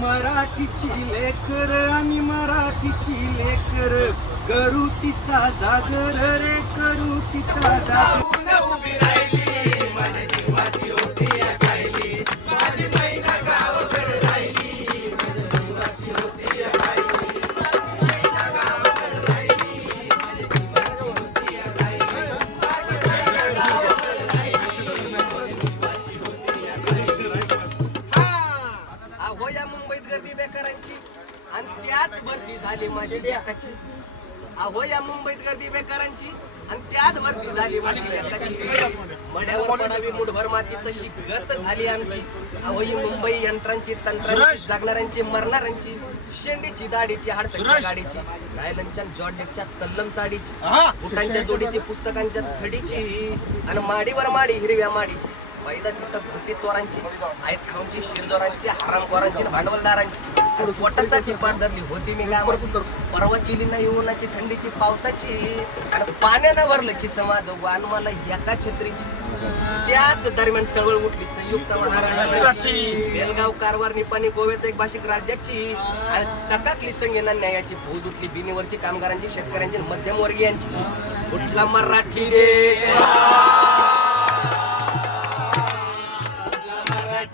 मराठीची लेकर आणि मराठीची लेकर. करुतीचा जागर रे करुतीचा जागर. झाली माझी लेकाची अहो या मुंबईत गर्दी बेकारांची आणि त्यात भरती झाली माझी लेकाची मड्यावर पडावी मुठभर माती तशी गत झाली आमची. अहो ही मुंबई यंत्रांची तंत्रांची जगणाऱ्यांची मरणाऱ्यांची शेंडीची दाढीची हाडसच्या गाडीची रायलनच्या जॉर्जेटच्या तल्लम साडीची बुटांच्या जोडीची पुस्तकांच्या थडीची आणि माडीवर माडी हिरव्या माडीची. पैदास इथं चोरांची आहेत खाऊंची शिरजोरांची हरामखोरांची भांडवलदारांची. पोटासाठी पाठ धरली होती मी गावाची. परवा केली नाही उन्हाची थंडीची पावसाची. आणि पाण्यानं भरलं की समाज वान मला एका छत्रीची. त्याच दरम्यान चळवळ उठली संयुक्त महाराष्ट्राची. बेलगाव कारवार निपाणी गोव्याचा एक भाषिक राज्याची. आणि चकातली संघेना न्यायाची भूज उठली बिनीवरची कामगारांची शेतकऱ्यांची मध्यमवर्गीयांची. उठला मराठी देश?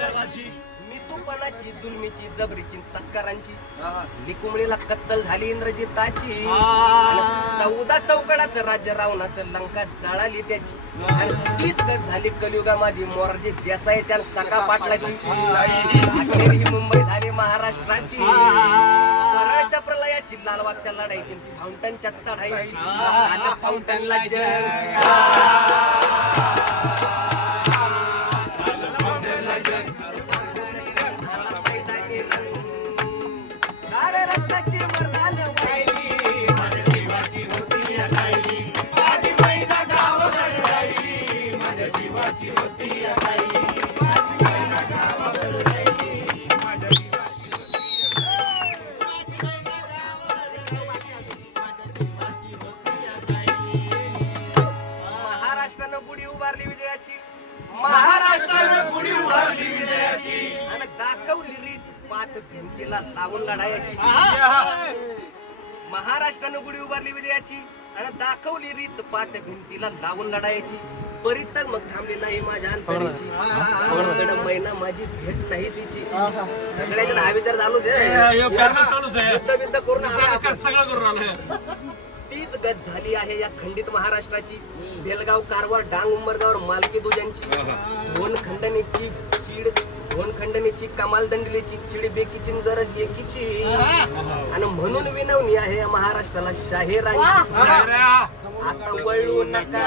गर्वाची मितूपणाची जुलमीची जबरीची तस्करांची. लिकुमळीला कत्तल झाली इंद्रजिताची. चौदा चौकडाचं राज्य रावणाचं लंका जळाली त्याची. आणि तीच गत झाली कलियुगा माझी मोरारजी देसाईच्या सका पाटलाची. अखेर ही मुंबई झाली महाराष्ट्राची. वराळच्या प्रलयाची लालबागच्या लढाईची फाउंटनच्या चढाईची. फाउंटनला जंग. आला मैदानी रंग. गार रक्ताची मर्दान वाहिली. माझ्या जीवाची होती या खायली. माझी मैना गावाकडे राहिली. माझ्या महाराष्ट्रानं गुढी उभारली विजयाची महाराष्ट्रानं गुढी उभारली विजयाची आणि दाखवली रीत पाठ भिंतीला लावून लढायची महाराष्ट्रानं गुढी उभारली विजयाची आणि दाखवली रीत पाठ भिंतीला लावून लढायची परित मग थांबली नाही माझ्या अंतरीची महिना माझी भेट नाही तिची सगळ्याच्या हा विचार चालूच आहे युद्ध बिद्ध करून सगळं करून तीच गत झाली आहे या खंडित महाराष्ट्राची. बेलगाव कारवार डांग उंबरगावर मालकी दुजांची धोन खंडणीची चीड धोन खंडणीची कमाल दंडलीची चिड बेकीची गरज एकीची. आणि म्हणून विनवणी आहे या महाराष्ट्राला शाहिरांची आता वळू नका.